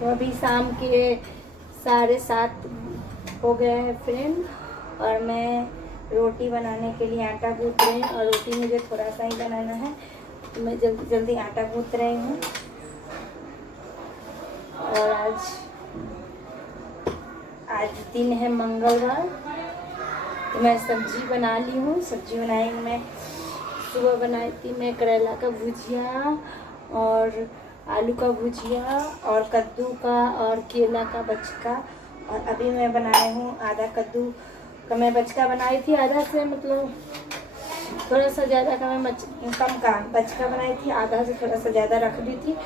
तो अभी शाम के 7:30 हो गए हैं फ्रेंड, और मैं रोटी बनाने के लिए आटा गूँथ रही हूँ। और रोटी मुझे थोड़ा सा ही बनाना है, तो मैं जल्दी जल्दी आटा गूँथ रही हूँ। और आज दिन है मंगलवार, तो मैं सब्जी बना ली हूँ। सब्जी बनाई मैं सुबह बनाई थी मैं करेला का भुजिया और आलू का भुजिया और कद्दू का और केला का बचका। और अभी मैं बनाई हूँ आधा कद्दू का मैं बचका बनाई थी, आधा से मतलब थोड़ा सा ज़्यादा का मैं कम का बचका बनाई थी, आधा से थोड़ा सा ज़्यादा रख दी थी।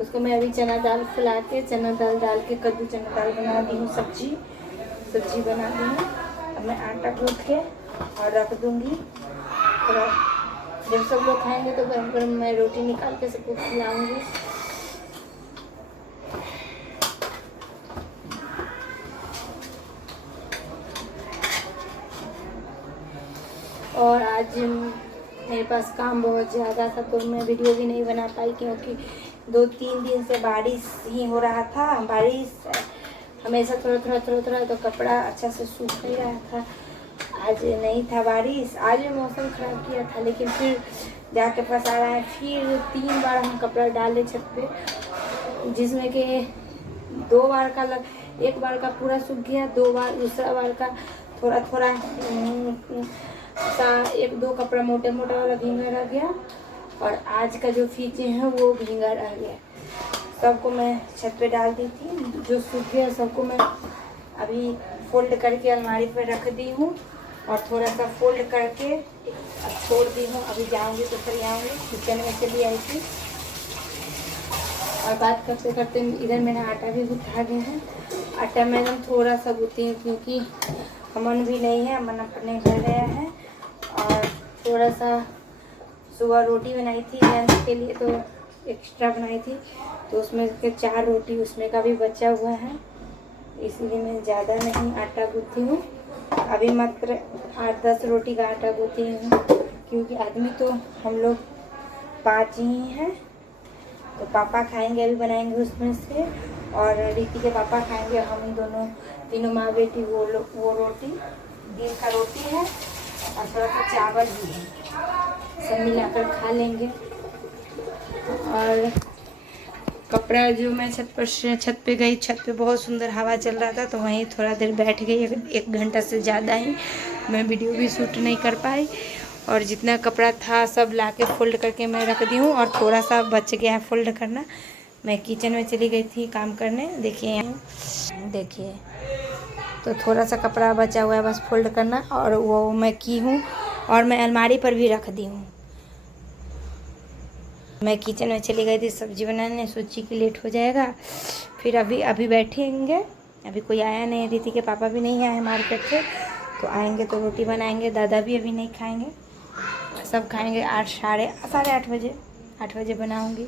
उसको मैं अभी चना दाल फुला के चना दाल डाल के कद्दू चना दाल बना दी हूँ। सब्जी बना दी हूँ। अब मैं आटा गूँथ के और रख दूँगी। थोड़ा जब सब लोग खाएंगे तो गरम गरम मैं रोटी निकाल के सबको खिलाऊँगी। और आज मेरे पास काम बहुत ज़्यादा था, तो मैं वीडियो भी नहीं बना पाई, क्योंकि 2-3 दिन से बारिश ही हो रहा था। बारिश हमेशा थोड़ा तो कपड़ा अच्छा से सूख नहीं रहा था। आज नहीं था बारिश, आज भी मौसम ख़राब किया था, लेकिन फिर जाके फंसा रहा है। फिर 3 बार हम कपड़ा डाले छत पे, जिसमें कि 2 बार का एक बार का पूरा सूख गया, 2 बार दूसरा बार का थोड़ा थोड़ा सा 1-2 कपड़ा मोटे वाला भींगा रह गया। और आज का जो फीचे हैं वो भींगा रह गया। सबको मैं छत पे डाल दी थी, जो सूख गया सबको मैं अभी फोल्ड करके अलमारी पर रख दी हूँ। और थोड़ा सा फोल्ड करके छोड़ दी हूँ। अभी जाऊँगी तो फिर आऊँगी, किचन में चली आई थी। और बात करते करते इधर मेरा आटा भी गुथा गया है। आटा मैं एकदम थोड़ा सा गूँथी हूँ, क्योंकि अमन भी नहीं है, अमन अपने घर गया है। और थोड़ा सा सुबह रोटी बनाई थी लंच के लिए, तो एक्स्ट्रा बनाई थी, तो उसमें के 4 रोटी उसमें का भी बचा हुआ है, इसलिए मैं ज़्यादा नहीं आटा गूँथी हूँ। अभी मात्र 8-10 रोटी का आटा गूँथी हूँ, क्योंकि आदमी तो हम लोग 5 ही हैं। तो पापा खाएंगे, अभी बनाएंगे उसमें से, और रीति के पापा खाएंगे। हम तीनों माँ बेटी वो रोटी दिन का रोटी है, और थोड़ा सा चावल भी है, सब मिलाकर खा लेंगे। और कपड़ा जो मैं छत पे गई, छत पे बहुत सुंदर हवा चल रहा था, तो वहीं थोड़ा देर बैठ गई। 1 घंटा से ज़्यादा ही मैं वीडियो भी शूट नहीं कर पाई। और जितना कपड़ा था सब लाके फोल्ड करके मैं रख दी हूँ, और थोड़ा सा बच गया है फोल्ड करना। मैं किचन में चली गई थी काम करने। देखिए यहाँ देखिए, तो थोड़ा सा कपड़ा बचा हुआ है बस फोल्ड करना, और वो मैं की हूँ। और मैं अलमारी पर भी रख दी हूँ। मैं किचन में चली गई थी सब्जी बनाने, सोची कि लेट हो जाएगा। फिर अभी बैठेंगे, अभी कोई आया नहीं, रीति के पापा भी नहीं आए मार्केट से, तो आएंगे तो रोटी बनाएंगे। दादा भी अभी नहीं खाएंगे, सब खाएंगे 8-8:30 बजे। 8 बजे बनाऊंगी।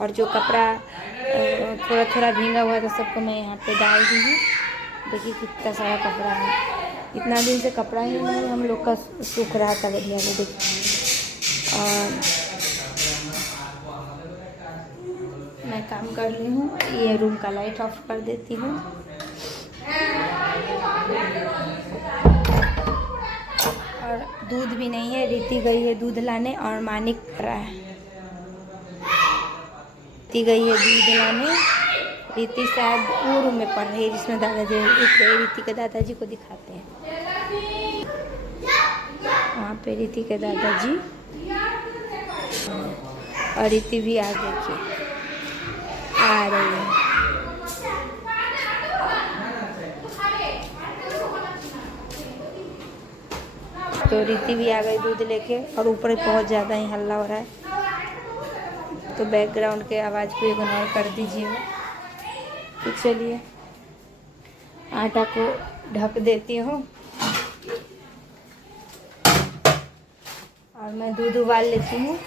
और जो कपड़ा थोड़ा भींगा हुआ था सबको मैं यहाँ पे डाल दी हूँ। देखिए कितना सारा कपड़ा है, इतना दिन से कपड़ा ही नहीं हम लोग का सूख रहा था बढ़िया से। देखिए और मैं काम कर रही हूँ। ये रूम का लाइट ऑफ कर देती हूँ। और दूध भी नहीं है, रीति गई है दूध लाने, और मानिक कर रहा है। रीति गई है दूध लाने। रीति शायद वो रूम में पढ़ रही है जिसमें दादाजी गए। रीति के दादाजी को दिखाते हैं, वहाँ पे रीति के दादाजी। और रीति भी आ देखिए आ रही है। तो रीति भी आ गई दूध लेके, और ऊपर बहुत ज़्यादा ही हल्ला हो रहा है, तो बैकग्राउंड के आवाज़ को इग्नोर कर दीजिएगा। तो चलिए आटा को ढक देती हूँ, और मैं दूध उबाल लेती हूँ।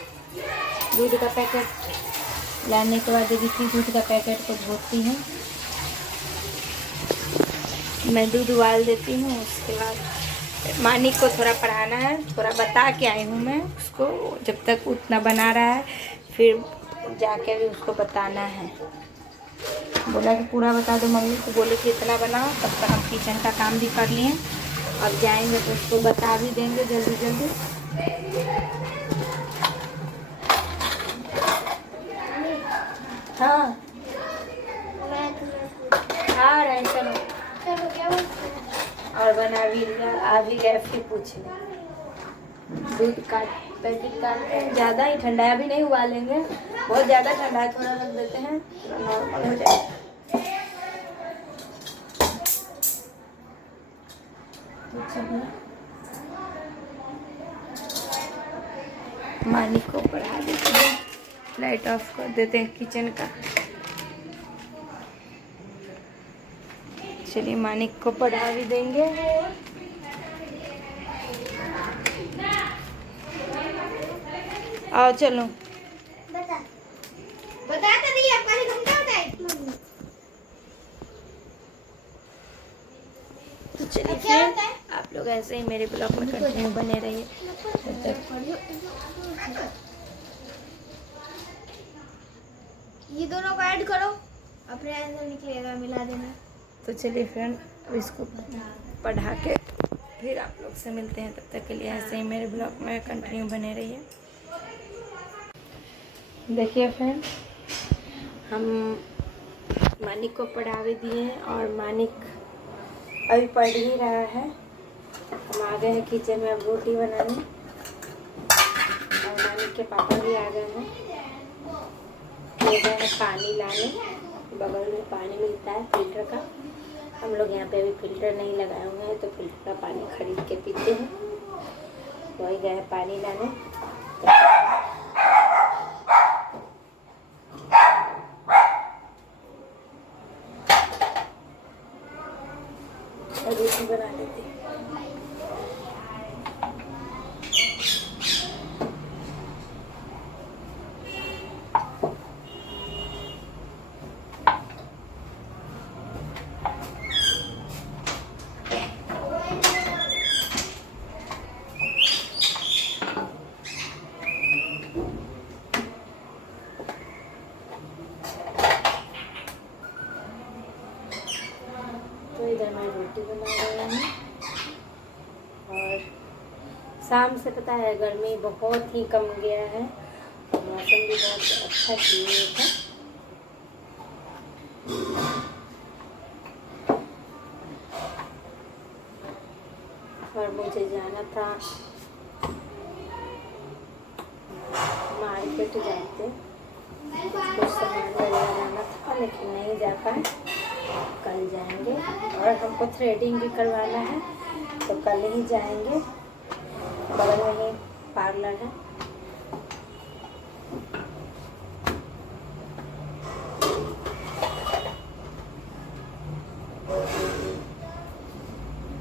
दूध का पैकेट लाने के बाद देखिए दूध का पैकेट को धोती हूँ, मैं दूध उबाल देती हूँ। उसके बाद मानिक को थोड़ा पढ़ाना है, थोड़ा बता के आई हूँ मैं उसको, जब तक उतना बना रहा है फिर जाके भी उसको बताना है। बोला कि पूरा बता दो मम्मी को, बोले कि इतना बनाओ। तब तक हम किचन का काम भी कर लिए। अब जाएंगे तो उसको बता भी देंगे जल्दी जल्दी। हाँ हाँ रहे चलो। और बना भी लिया, आ भी गए फिर पूछने। दूध का पैकेट काटते हैं, ज़्यादा ही ठंडा है, अभी नहीं उबालेंगे, बहुत ज़्यादा ठंडा है, थोड़ा रख देते हैं, थोड़ा नॉर्मल हो जाए। मालिक को बढ़ा देते हैं, लाइट ऑफ कर देते हैं किचन का। चलिए मानिक को पढ़ा भी देंगे। आओ चलो। बता तो दिया, पहले तुम क्या बताए? तो चलिए फिर आप लोग ऐसे ही मेरे ब्लॉग में कंटिन्यू बने रहिए। ये दोनों को ऐड करो, अपने आंसर निकलेगा, मिला देना। तो चलिए फ्रेंड, इसको पढ़ा के फिर आप लोग से मिलते हैं। तब तक के लिए ऐसे ही मेरे ब्लॉग में कंटिन्यू बने रहिए। देखिए फ्रेंड, हम मानिक को पढ़ा भी दिए और मानिक अभी पढ़ ही रहा है। हम आ गए हैं किचन में अब रोटी बनाने, और मानिक के पापा भी आ गए हैं। ले गए हैं पानी लाने, बगल में पानी मिलता है फिल्टर का। हम लोग यहाँ पे अभी फिल्टर नहीं लगाए हुए हैं, तो फिल्टर का पानी खरीद के पीते हैं। वही गए पानी लाने। रोटी बना लेते हैं। तो इधर मैं रोटी बना रही हूँ। और शाम से पता है गर्मी बहुत ही कम गया है, मौसम भी बहुत अच्छा किए था। और मुझे जाना था मार्केट जाते, कुछ सामान वगैरह जाना था, लेकिन नहीं जा पाए। कल जाएंगे। और हमको थ्रेडिंग भी करवाना है, तो कल ही जाएंगे। बगल में ही पार्लर है।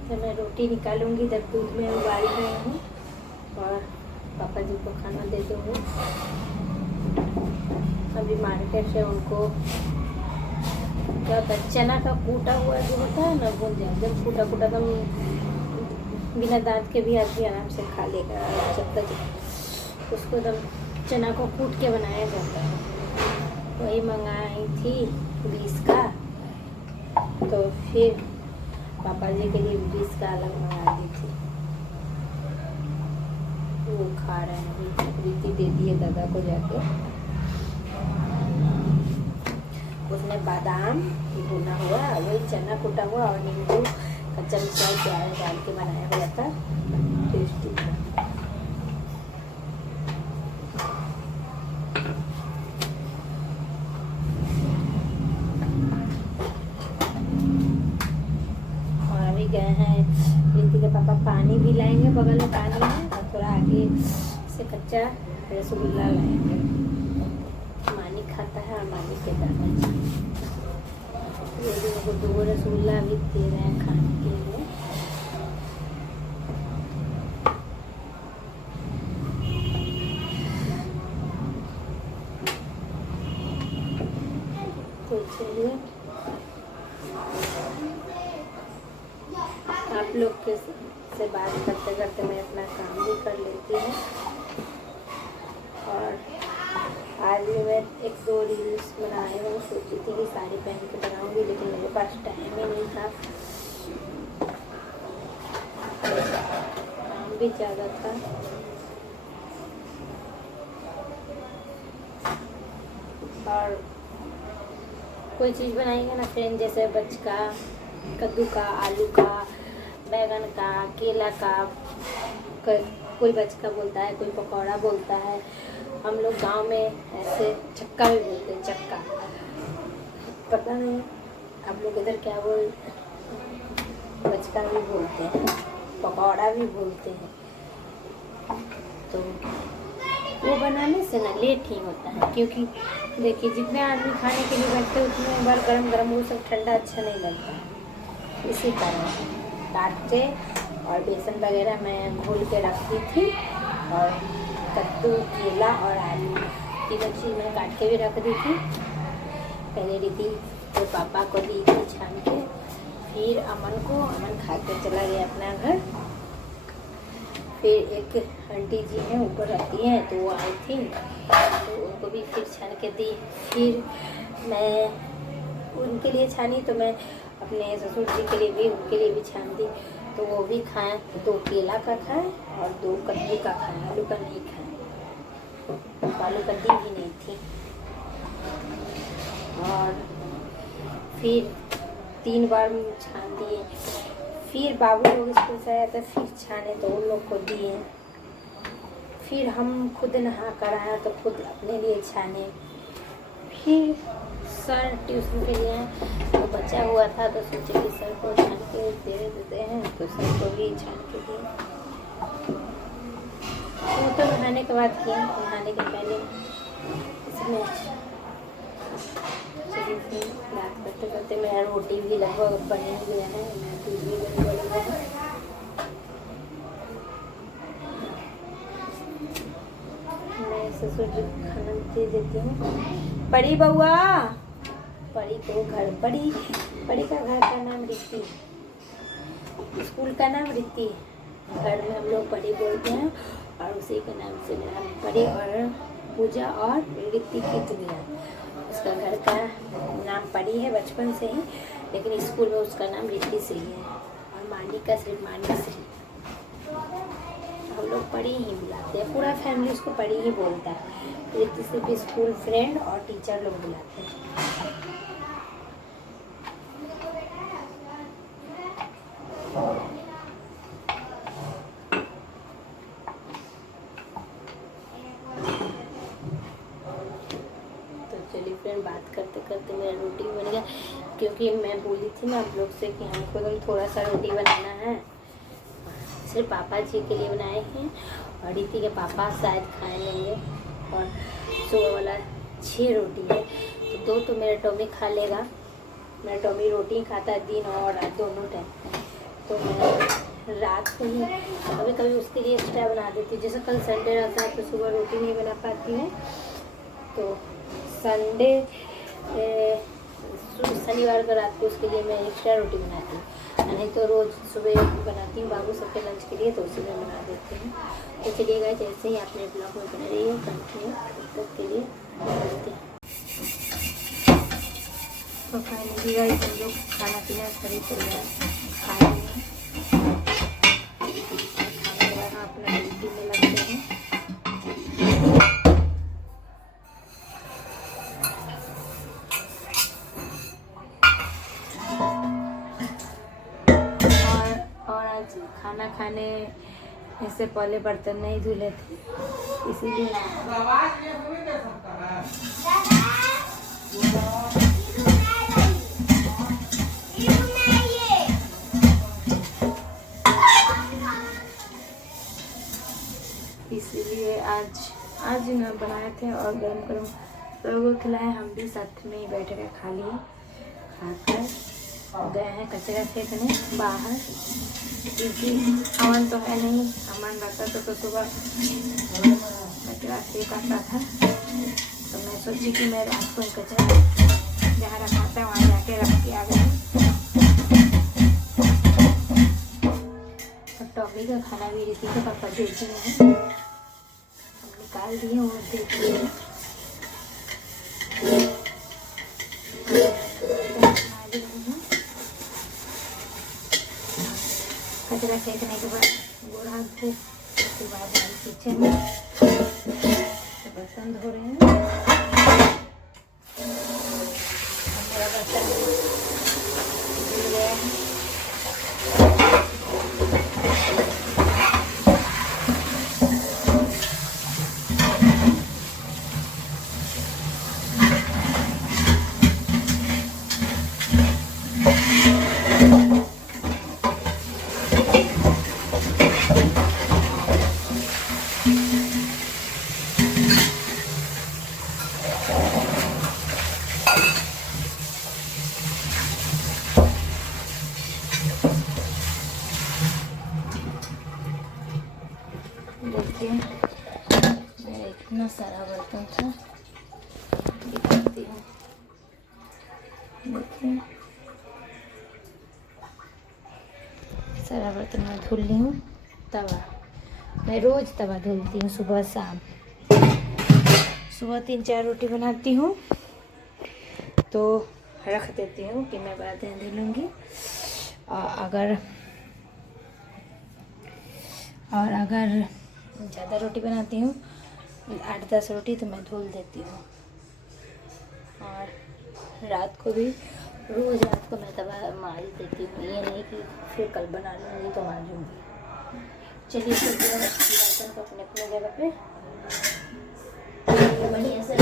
तो मैं रोटी निकालूंगी, जब दूध में उबाल रही हूँ, और पापा जी को खाना दे दूँगी। अभी मार्केट से उनको क्या होता है, चना का कूटा हुआ जो होता है ना, भून जाए जब कूटा कूटा, तो बिना दांत के भी आदमी आराम से खा लेगा, जब तक उसको एकदम चना को कूट के बनाया जाता है। वही मंगाई थी 20 का, तो फिर पापा जी के लिए 20 का अलग मंगा दी थी। वो खा रहे हैं, प्रीति दे दिए दादा को जाके। उसमें बादाम भुना हुआ, वही चना कुटा हुआ और नींबू कच्चा मिर्चा प्याज डाल के बनाया हुआ था, टेस्टी था। और अभी गए हैं प्रीति के पापा, पानी भी लाएंगे, बगल में पानी है, और थोड़ा आगे से कच्चा रसगुल्ला लाएंगे। मानी खाता है और मानी के दादा ये भी 2 रसगुल्ला भी दे रहे हैं खाने के लिए। तो चलिए आप लोग के से बात करते करते मैं अपना काम भी कर लेती हूँ। और आज भी मैं 1-2 रील्स बनाए हूँ। सोची थी कि साड़ी पहन के बनाऊँगी, लेकिन मेरे पास टाइम ही नहीं था, काम भी ज़्यादा था। और कोई चीज़ बनाएंगे ना फ्रेंड, जैसे बचका, कद्दू का, आलू का, बैगन का, केला का, कोई बचका बोलता है, कोई पकौड़ा बोलता है। हम लोग गांव में ऐसे चक्का भी बोलते हैं, चक्का। पता नहीं आप लोग इधर क्या बोल, बचका भी बोलते हैं, पकौड़ा भी बोलते हैं। तो वो बनाने से ना लेट ही होता है, क्योंकि देखिए जितने आदमी खाने के लिए बैठते हैं उतने बार गरम गरम वो सब ठंडा अच्छा नहीं लगता है। इसी कारण काटते और बेसन वगैरह मैं घोल के रखती थी, और कद्दू, केला और आलू तीनों चीज़ मैं काट के भी रख दी थी। पहले रीति तो पापा को दी थी छान के, फिर अमन खा के चला गया अपना घर। फिर एक आंटी जी हैं ऊपर रहती हैं, तो वो आई थी, तो उनको भी फिर छान के दी। फिर मैं उनके लिए छानी, तो मैं अपने ससुर जी के लिए भी, उनके लिए भी छान दी, तो वो भी खाएं। 2 केला का खाएं और 2 कद्दू का खाएं, आलू का नहीं खाएं, आलू का दी भी नहीं थी। और फिर 3 बार छान दिए। फिर बाबू लोग स्कूल से आया तो फिर छाने, तो उन लोग को दिए। फिर हम खुद नहा कर आए तो खुद अपने लिए छाने। फिर सर ट्यूशन के लिए तो बचा हुआ था, तो सोचे कि सर को छान के दे देते हैं, तो सर को भी छान के दिए। वो तो नहाने के बाद किया, नहाने के पहले इसमें बात करते करते मेरा रोटी भी लगभग बन गया है, दूध भी बन गया है। मैं ससुर जी को खाना दे देती हूँ। परी बउआ, परी को घर, परी का घर का नाम रित्ती, स्कूल का नाम रित्ती, घर में हम लोग परी बोलते हैं, और उसी के नाम से मेरा परी और पूजा और रित्ती की दुनिया। उसका घर का नाम परी है बचपन से ही, लेकिन स्कूल में उसका नाम रित्ती से ही है, और मानी का सिर्फ मानी से। हम लोग परी ही बुलाते हैं, पूरा फैमिली उसको परी ही बोलता है। रित्ती सिर्फ स्कूल फ्रेंड और टीचर लोग बुलाते हैं। फ्रेंड बात करते करते मेरा रोटी बन गया, क्योंकि मैं बोली थी ना आप लोग से कि हमको एकदम थोड़ा सा रोटी बनाना है। सिर्फ पापा जी के लिए बनाए हैं, और रीति के पापा शायद खाए लेंगे। और सुबह वाला 6 रोटी है, तो 2 तो मेरा टॉमी खा लेगा। मेरा टॉमी रोटी खाता है दिन और रात दोनों टाइम, तो मैं रात को ही कभी कभी उसके लिए एक्स्ट्रा बना देती हूँ। जैसे कल संडे रहता है तो सुबह रोटी नहीं बना पाती हूँ, तो संडे शनिवार को रात को उसके लिए मैं एक्स्ट्रा रोटी बनाती हूँ, नहीं तो रोज़ सुबह बनाती हूँ बाबू सबके लंच के लिए, तो उसी में बना देती हूँ। तो चलिए गाइस, जैसे ही आपने ब्लॉग में बने रही हो कंटिन्यू, तब के लिए बोलते हैं। तो फाइनली गाइस हम लोग खाना पीना खरीद कर गए, खाएंगे, खाने के बाद अपना ड्यूटी में लगते हैं। खाना खाने से पहले बर्तन नहीं धुले थे, इसीलिए आज ना बनाए थे, और गरम गरम सबको खिलाए, हम भी साथ में ही बैठ कर खा लिए। खाकर गए हैं कचरा फेंकने बाहर, क्योंकि अमन तो है नहीं, अमन रहता तो सुबह कचरा फेंक आता था। तो मैं सोची कि मैं रात को कचरा जहाँ रखा था वहाँ जाके रख के आ गई। और टॉमी का खाना भी रीति के पापा देते हैं, हम निकाल दिए और देखिए कचरा फेंकने के बाद गोड़ हाथ धो, उसके बाद हम किचन में बर्तन धो रहे हैं। मेरा बर्तन धुल गया है। देखिए मेरा इतना सारा बर्तन था, दिखाती हूँ। देखिए सारा बर्तन मैं धुल ली हूँ। तवा मैं रोज़ तवा धुलती हूँ, सुबह शाम। सुबह 3-4 रोटी बनाती हूँ तो रख देती हूँ कि मैं बाद में धुलूँगी। और अगर ज़्यादा रोटी बनाती हूँ, 8-10 रोटी, तो मैं धुल देती हूँ। और रात को भी रोज़ रात को मैं तवा मार देती हूँ, ये नहीं कि फिर कल बना लूँगी तो मांजूँगी। चलिए फिर बर्तन को अपने अपने जगह पे बढ़िया से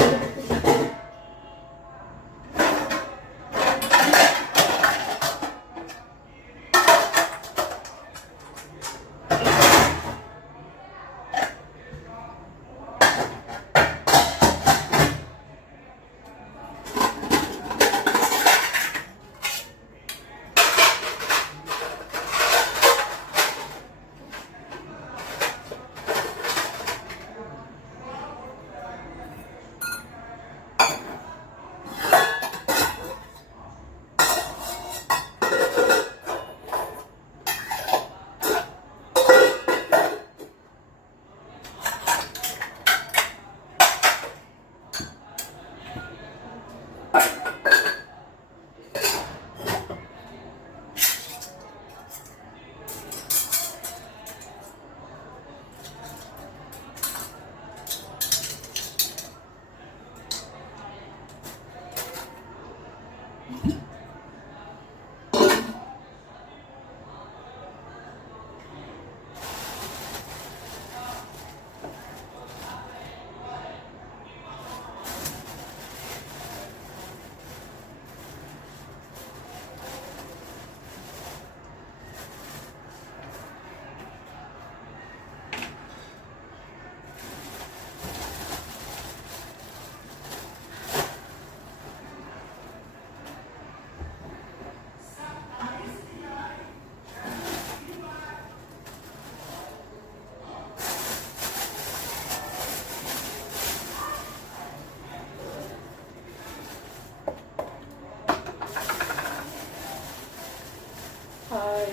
और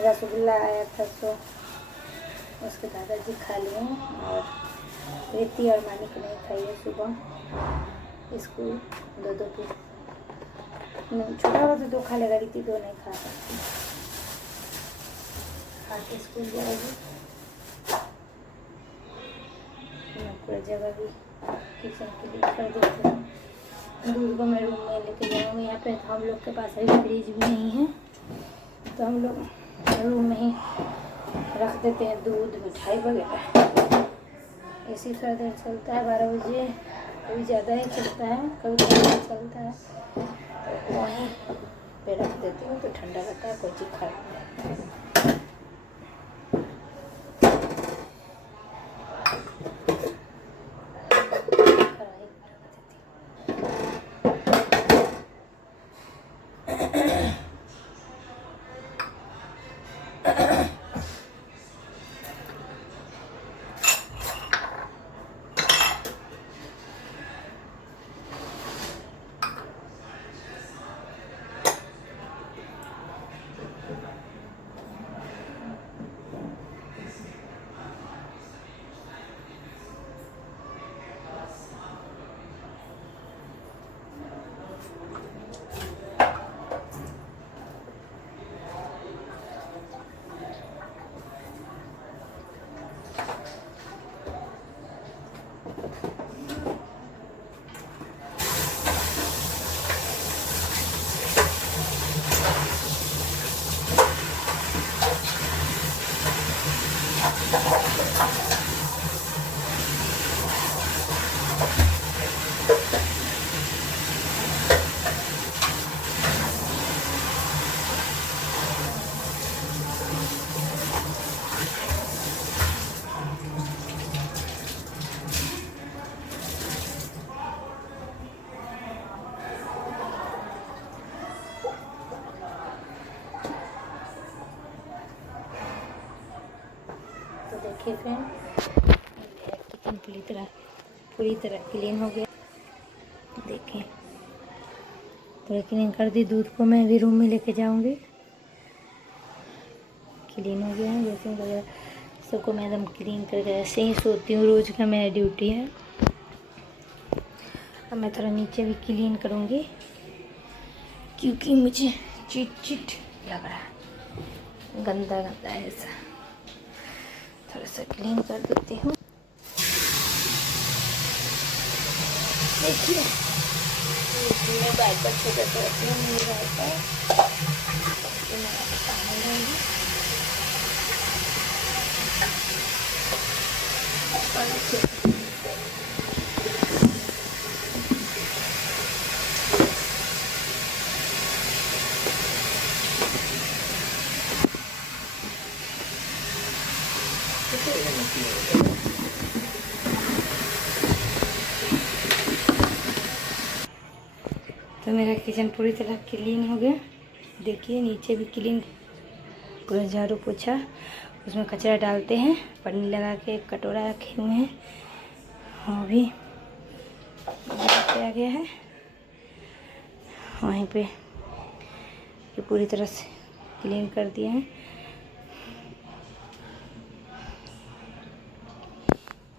रसगुल्ला आया था तो उसके दादाजी खा लिए। और प्रीति और मानिक नहीं खाइए, सुबह स्कूल 2-2 पीस। छोटा हुआ तो 2 खा लेगा, रीति 2 नहीं खा सकती, खा के स्कूल जाएगी। मैं पूरा जगह भी किचन के लिए कर देती हूँ। दूध को मैं रूम में लेके जाऊँगी। यहाँ पे हम लोग के पास अभी फ्रिज भी नहीं है, तो हम लोग रूम में ही रख देते हैं दूध, मिठाई वगैरह। इसी थोड़ा देर चलता है, 12 बजे कभी ज़्यादा ही चलता है, कभी कभी चलता है, तो वहीं पे रख देती हूँ तो ठंडा रहता है, कोई चीज़ खराब नहीं। देखिए फ्रेंड, मेरा किचन पूरी तरह क्लीन हो गया। देखिए पूरा क्लीन कर दी। दूध को मैं अभी रूम में लेके जाऊंगी। क्लीन हो गया है, जैसे वगैरह सबको मैं एकदम क्लीन करके ऐसे ही सोती हूँ। रोज़ का मेरा ड्यूटी है। अब मैं थोड़ा नीचे भी क्लीन करूँगी क्योंकि मुझे चिट लग रहा है, गंदा गंदा है ऐसा। थोड़ा सा क्लीन कर देती हूँ। देखिए मैं वाइपर छोटा सा रखती हूँ, मेरी वाइपर मैं पानी दूँगी और तो मेरा किचन पूरी तरह क्लीन हो गया। देखिए नीचे भी क्लीन, पूरा झाड़ू पोछा। उसमें कचरा डालते हैं, पन्नी लगा के एक कटोरा रखे हुए हैं, वो भी आ गया है वहीं पे। ये पूरी तरह से क्लीन कर दिए हैं।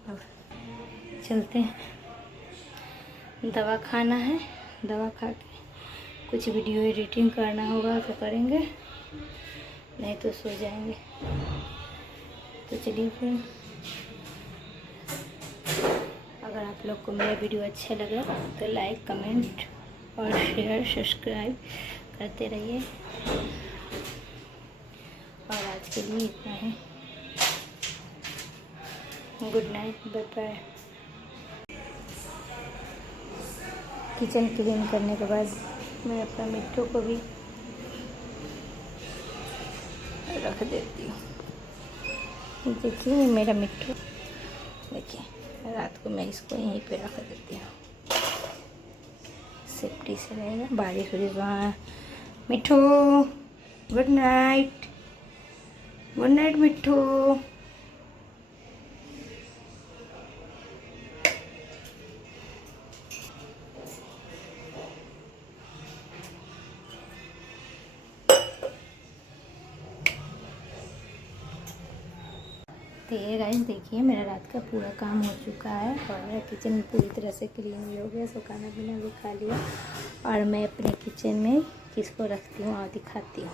अब चलते हैं, दवा खाना है। दवा खा के कुछ वीडियो एडिटिंग करना होगा तो करेंगे, नहीं तो सो जाएंगे। तो चलिए फ्रेंड, अगर आप लोग को मेरा वीडियो अच्छा लगा तो लाइक, कमेंट और शेयर, सब्सक्राइब करते रहिए। और आज के लिए इतना ही। Good night, bye bye. Kitchen clean करने के बाद मैं अपना मिट्टू को भी रख देती हूँ। देखिए मेरा मिट्टू, देखिए रात को मैं इसको यहीं पे रख देती हूँ, सेफ्टी से रहेगा। बारिश हो रही। मिट्टू गुड नाइट, गुड नाइट मिट्टू। तो ये गाइस देखिए मेरा रात का पूरा काम हो चुका है और मेरा किचन पूरी तरह से क्लीन भी हो गया। सो खाना पीना भी खा लिया और मैं अपने किचन में किसको रखती हूँ और दिखाती हूँ।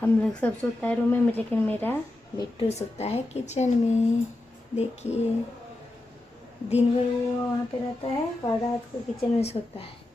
हम लोग सब सोता है रूम में, लेकिन मेरा बिट्टू सोता है किचन में। देखिए दिन भर वो वहाँ पे रहता है और रात को किचन में सोता है।